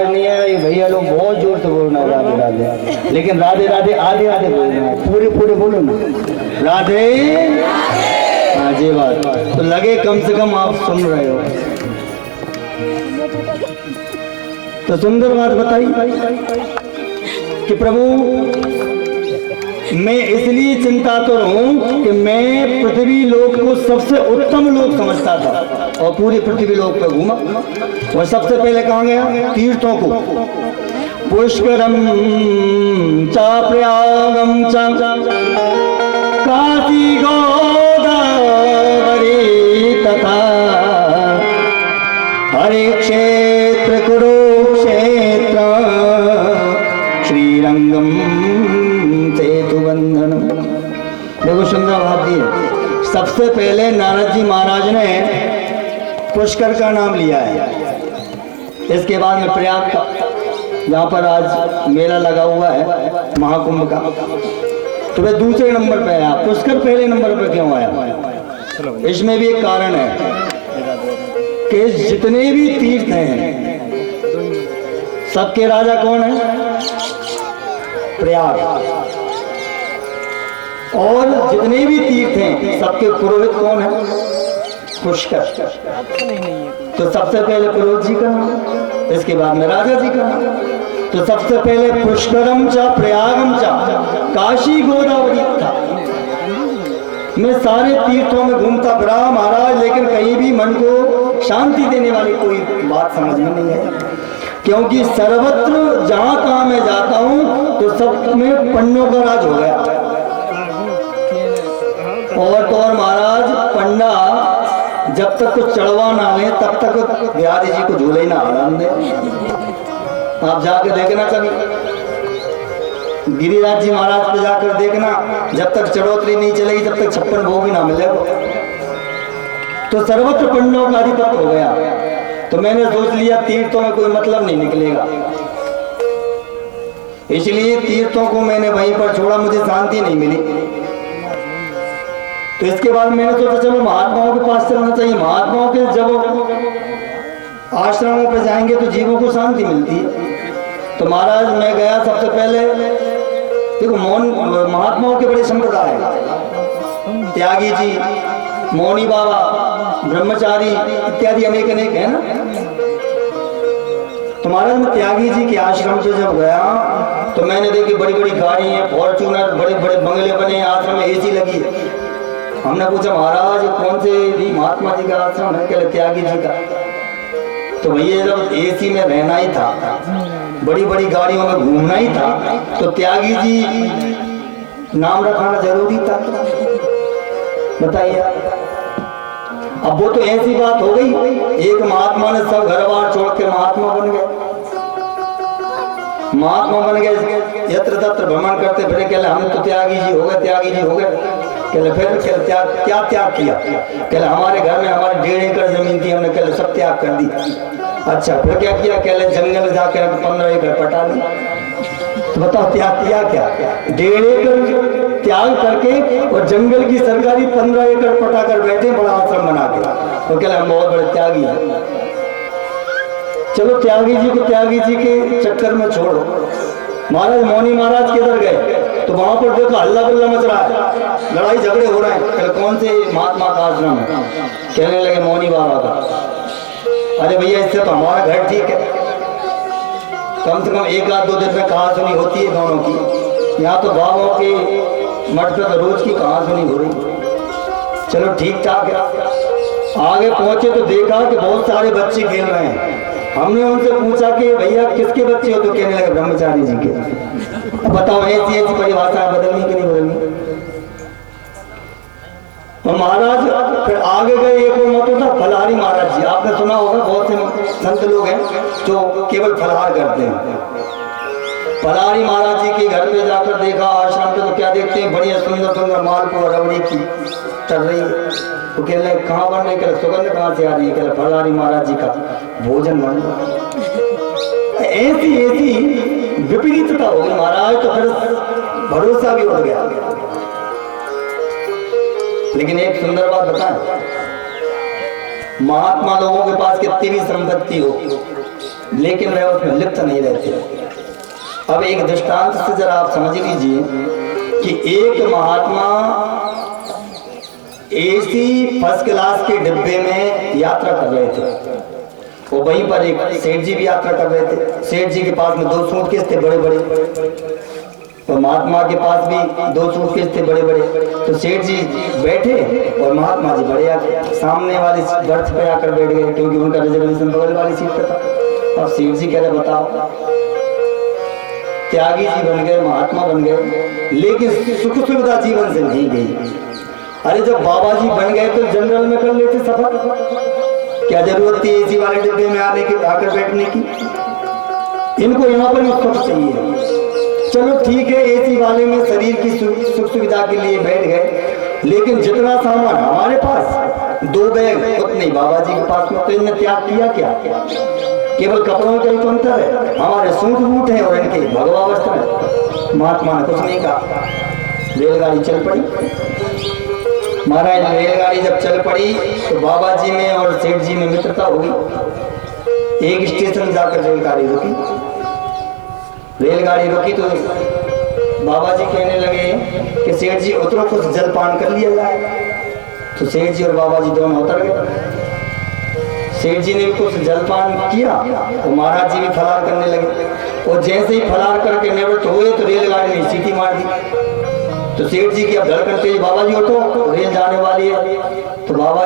समझ नहीं आया, ये भैया लोग बहुत जोर से बोल रहे हैं राधे राधे, लेकिन राधे राधे आधे आधे बोल रहे हैं, पूरे पूरे बोलो ना राधे। हाँ जी बात, तो लगे कम से कम आप सुन रहे हो। तो सुंदर बात बताई कि प्रभु मैं इसलिए चिंतातुर हूँ कि मैं पृथ्वी लोक को सबसे उत्तम लोक समझता था और पूरी पृथ्वी लोक पे घूमा, और सबसे पहले कहाँ गया? तीर्थों को। पुष्करम च प्रयागम च काशी गोदावरी तथा हरे क्षेत्र कुरुक्षेत्र श्रीरंगम देखो सुंदर बात है। सबसे पहले नारद जी महाराज ने पुष्कर का नाम लिया है, इसके बाद में प्रयाग का, जहाँ पर आज मेला लगा हुआ है महाकुंभ का, तो वह दूसरे नंबर पे आया। पुष्कर पहले नंबर पे क्यों आया? इसमें भी एक कारण है कि जितने भी तीर्थ हैं सबके राजा कौन है? प्रयाग। और जितने भी तीर्थ हैं सबके पुरोहित कौन है? पुष्कर। तो सबसे पहले पुरोहित जी का नाम, इसके बाद में राजा जी का नाम। तो सबसे पहले पुष्करम चा प्रयागम चा काशी गोदावरी था। मैं सारे तीर्थों में घूमता फिरा महाराज, लेकिन कहीं भी मन को शांति देने वाली कोई बात समझ में नहीं है, क्योंकि सर्वत्र जहां कहां मैं जाता हूं तो सब में पन्नों का राज हो गया। और तो और महाराज पंडा जब तक कुछ चढ़वा ना ले तब तक बिहारी जी को झूले ना आराम दे। आप जाके देखना कभी गिरिराज जी महाराज पे जाकर देखना, जब तक चढ़ोतरी नहीं चलेगी तब तक 56 भोग ही ना मिले। तो सर्वत्र पंडों का अधिपत्य हो गया। तो मैंने सोच लिया तीर्थों में कोई मतलब नहीं निकलेगा, इसलिए तीर्थों को मैंने वहीं पर छोड़ा, मुझे शांति नहीं मिली। तो इसके बाद मैंने सोचा चलो महात्माओं के पास चलना चाहिए। महात्माओं के जब आश्रमों पे जाएंगे तो जीवों को शांति मिलती है। तो महाराज मैं गया सबसे पहले, देखो मौन महात्माओं के बड़े संप्रदाय हैं, त्यागी जी, मौनी बाबा, ब्रह्मचारी इत्यादि अनेक अनेक है ना। तो महाराज मैं त्यागी जी के आश्रम पे जब गया तो मैंने देखी बड़ी बड़ी गाड़ी है, फॉर्च्यूनर, बड़े बड़े बंगले बने, आश्रम में एसी लगी है। हमने पूछा महाराज कौन से महात्मा जी का आश्रम है? कहले त्यागी जी का। तो भैया जब एसी में रहना ही था, बड़ी बड़ी गाड़ियों में घूमना ही था, तो त्यागी जी नाम रखाना जरूरी था, बताइए। अब वो तो ऐसी बात हो गई, एक महात्मा ने सब घर बार छोड़ के महात्मा बन गए। महात्मा बन गए, यत्र तत्र भ्रमण करते फिर कहले हम तो त्यागी जी हो गए, त्यागी जी हो गए। कहले फिर क्या त्याग किया? कहले हमारे घर में हमारे 1.5 एकड़ जमीन थी, हमने कहले सब त्याग कर दी। अच्छा फिर क्या किया? कहले जंगल में जाकर 15 एकड़ पटा ली। तो बताओ त्याग किया क्या? 1.5 एकड़ त्याग करके और जंगल की सरकारी 15 एकड़ पटा कर बैठे, बड़ा आश्रम बना के। तो कहले हम बहुत बड़े त्यागी हैं। चलो त्यागी जी को त्यागी जी के चक्कर में छोड़ो। महाराज मौनी महाराज किधर गए तो वहां पर देखो हल्ला गुल्ला मच रहा है, लड़ाई झगड़े हो रहे हैं। कहले कौन से महात्मा का आश्रम है? कहने लगे मौनी बाबा का। अरे भैया इससे तो हमारा घर ठीक है, कम से कम 1 आध 2 दिन में कहा सुनी होती है दोनों की। यहाँ तो बाबों के मठ पे तो रोज की कहा सुनी हो रही। चलो ठीक ठाक है। आगे पहुंचे तो देखा कि बहुत सारे बच्चे खेल रहे हैं। हमने उनसे पूछा कि भैया किसके बच्चे हो? तो कहने लगे ब्रह्मचारी जी के। बताओ ऐसी ऐसी परिभाषा बदलनी कि नहीं बदलनी? तो महाराज फिर आगे गए, एक और मत था फलाहारी महाराज जी। आपने सुना होगा, बहुत से संत लोग हैं जो केवल फलाहार करते हैं। फलाहारी महाराज जी के घर पे जाकर देखा आश्रम पे, तो क्या देखते हैं? बढ़िया सुंदर सुंदर मालपुआ रबड़ी की चल रही है। तो कह रहे कहाँ बन रही? कह सुगंध कहाँ से आ रही है? कह फलाहारी महाराज जी का भोजन बन रहा। ऐसी ऐसी विपरीतता हो गई महाराज, तो फिर भरोसा भी उड़ गया। लेकिन एक सुंदर बात बताएं, महात्मा लोगों के पास कितनी भी संपत्ति हो, लेकिन वह उसमें लिप्त नहीं रहते। अब एक दृष्टांत से जरा आप समझ लीजिए कि एक महात्मा एसी फर्स्ट क्लास के डिब्बे में यात्रा कर रहे थे, वो वहीं पर एक सेठ जी भी यात्रा कर रहे थे। सेठ जी के पास में 2 सूटकेस थे बड़े बड़े, तो महात्मा के पास भी 2 सूटकेस थे बड़े बड़े। तो सेठ जी बैठे और महात्मा जी बड़े आके सामने वाली बर्थ पे आकर बैठ गए, क्योंकि उनका रिजर्वेशन बगल वाली सीट पे था। अब सेठ जी कह रहे बताओ, त्यागी जी बन गए, महात्मा बन गए, लेकिन सुख सुविधा जीवन से नहीं गई। अरे जब बाबा जी बन गए तो जनरल में कर लेते सफर, क्या जरूरत थी एसी वाले डिब्बे में आने की, आकर बैठने की। इनको यहाँ पर सुख चाहिए। चलो ठीक है, एसी वाले में शरीर की सुख सुविधा के लिए बैठ गए, लेकिन जितना सामान हमारे पास 2 बैग उतने बाबा जी के पास में, तो इनने त्याग किया क्या? केवल कपड़ों का ही तो अंतर है, हमारे सूट बूट है और इनके भगवा वस्त्र है। महात्मा ने कुछ नहीं कहा, रेलगाड़ी चल पड़ी। महाराज रेलगाड़ी जब चल पड़ी तो बाबा जी में और सेठ जी में मित्रता हो गई। एक स्टेशन जाकर रेलगाड़ी रुकी। रेलगाड़ी रुकी तो बाबा जी कहने लगे कि सेठ जी उतरो, कुछ जलपान कर लिया जाए। तो सेठ जी और बाबा जी दोनों उतर गए। सेठ जी ने भी कुछ जलपान किया तो महाराज जी भी फलार करने लगे, और जैसे ही फलार करके निवृत्त हुए तो रेलगाड़ी ने सीटी मार दी। तो सेठ जी की अब धड़कन तेज, बाबा जी उठो, रेल जाने वाली है। तो बाबा